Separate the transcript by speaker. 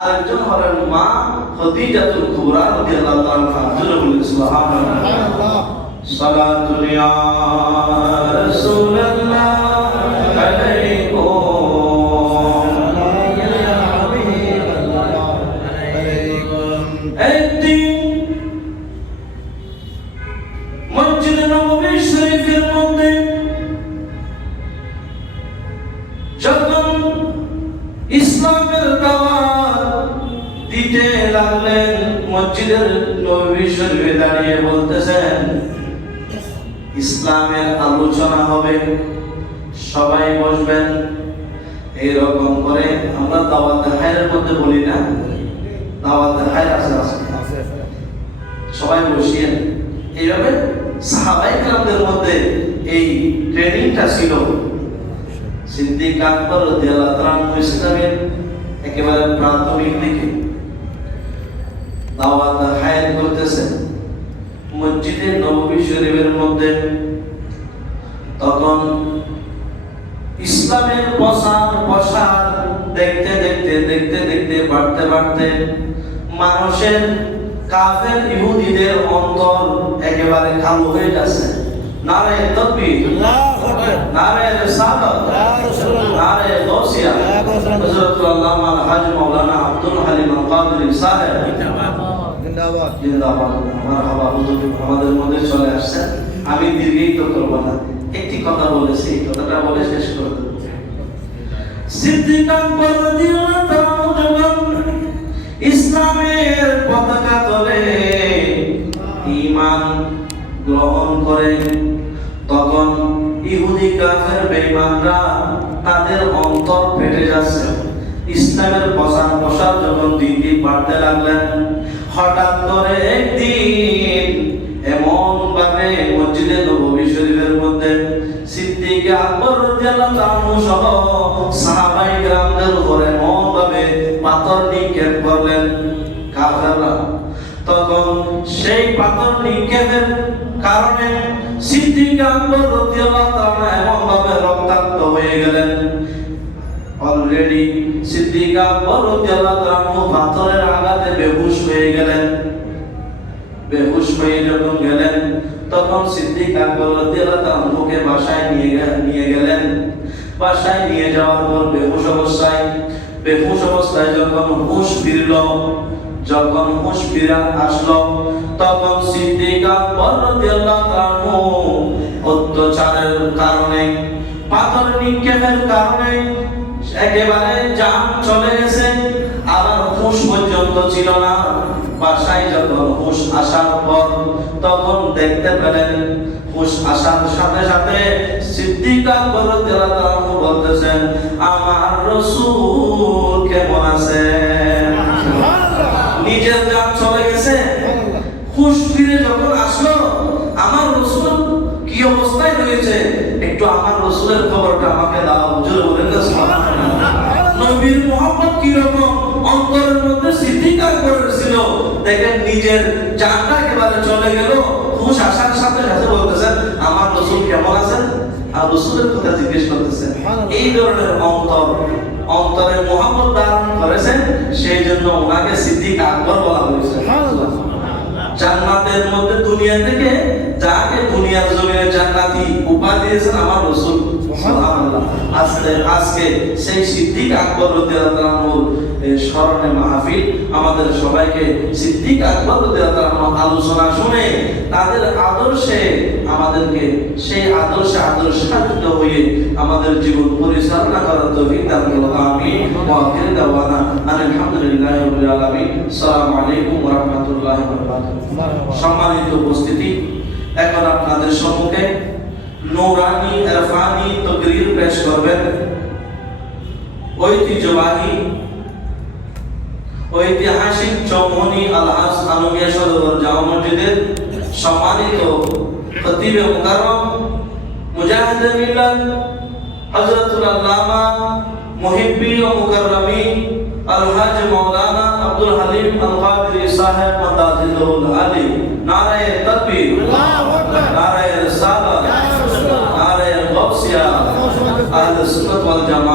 Speaker 1: আরেকজন হলেন মা খদিজাতুল কুবরা রাদিয়াল্লাহু তাআলা আনহা জোরে বলুন সুবহানাল্লাহ। সালাতুল ইয়া রাসূলুল্লাহ ইসলামের দাওয়াত লাগলেন মসজিদের নবী শরীফে দাঁড়িয়ে বলতেছেন, ইসলামের আলোচনা হবে, সবাই বসবেন। এইরকম করে আমরা দাওয়াত হায়ের মধ্যে বলি না দাওয়াত হায়ের আছে আছে। সবাই বসিয়েন এইভাবে সাহাবাই কালামদের মধ্যে এই ট্রেনিংটা ছিল। সিদ্দিক আকবর তাআলা ইসলামের একেবারে প্রাথমিক দিকে। দাওয়াত হায়াত করতেছেন। মসজিদে নববী শরীফের মধ্যে তখন ইসলামের প্রসার প্রসার দেখতে দেখতে দেখতে দেখতে, বাড়তে বাড়তে মানুষের কাফের ইহুদিদের অন্তর একেবারে কালো হয়ে যাচ্ছে। নারে তকবীর। আমাদের মধ্যে চলে আসছেন আমি দীর্ঘিত করব না একটি কথা বলেছি কথাটা বলে শেষ করে ইসলামের পতাকা তলে ঈমান গ্রহণ করে তখন ইহুদি কাফের তাদের অন্তর ফেটে যাচ্ছে। ইসলামের প্রসার প্রসার যখন দিন দিন বাড়তে লাগলেন, হঠাৎ করে একদিন এমন ভাবে মসজিদে নববী শরীফের মধ্যে সিদ্দিক আকবর রাদিয়াল্লাহু সহ সাহাবাই উপরে এমন ভাবে পাথর নিক্ষেপ করলেন। কাফেররা তখন সেই পাথর নিক্ষেপের কারণে সিদ্দিক আকবর সিদ্দিক আকবর পাথরের আঘাতে বেহুশ হয়ে গেলেন। বেহুশ হয়ে যখন গেলেন, তখন সিদ্দিক আকবর রাদিয়াল্লাহু তাআলা বাসায় নিয়ে নিয়ে গেলেন। বাসায় নিয়ে যাওয়ার পর বেহুশ অবস্থায় বেহুশ অবস্থায় যখন হুশ ফিরল, যখন হুশ ফিরে আসলো, তখন সিদ্দিক আকবর রাদিয়াল্লাহু অত্যাচারের কারণে, পাথর নিক্ষেপের কারণে একেবারে জান চলে গেছে। আবার হুশ পর্যন্ত ছিল না। বাসায় যখন হুশ আসার পর তখন দেখতে পেলেন হুশ আসার সাথে সাথে সিদ্দিক তাআলা বলতেছেন আমার রাসূল কেমন আছে নিজের জান চলে গেছে। হুশ ফিরে যখন আসলো আমার রসুল কি অবস্থায় রয়েছে? একটু আমার রসুলের খবরটা আমাকে দাও। অন্তরের মধ্যে করেছিল। দেখেন নিজের জানটা একেবারে চলে গেল। হুশ আসার সাথে সাথে বলতেছেন আমার রসুল কেমন আছেন? আর রসুলের কথা জিজ্ঞেস করতেছেন এই ধরনের অন্তর অন্তরে মোহাম্মদ ধারণ করেছেন? সেই জন্য ওনাকে সিদ্দিক আকবর বলা হয়েছে। জান্নাতের মধ্যে দুনিয়া থেকে যাকে দুনিয়ার জমিনে জান্নাতি উপাধি দিয়েছেন আমার রাসূল আজকে আজকে সেই সিদ্দিক আকবর রাদিয়াল্লাহু আনহুর এই স্মরণে মাহফিল আমাদের সবাইকে সিদ্দিক আকবর রাদিয়াল্লাহু আলোচনা শুনে তাদের আদর্শে আমাদেরকে সেই আদর্শে হয়ে আমাদের জীবন পরিচালনা করার তৌফিক দান আমিন। ওয়া আখির দাওয়ানা। আলহামদুলিল্লাহি রাব্বিল আলামিন। আলাইকুম ওয়া রাহমাতুল্লাহি ওয়া বারাকাতুহু। সম্মানিত উপস্থিতি, এখন আপনাদের সম্মুখে নৌরানি ইরফানি তকরির পেশ করবেন ঐতিহ্যবাহী ঐতিহাসিক চৌমনি আলহাস আলমিয়া সদর জামা মসজিদের সম্মানিত খতিবে মুকাররম মুজাহিদ মিল্লাত হযরতুল আল্লামা মুহিব্বি ও মুকাররমি আলহাজ মাওলানা আব্দুল হালিম আল কাদরি সাহেব মাদাজিলুল আলী নারায়ে তাকবীর নারায়ে அந்த சுண்ணத் வல் ஜமா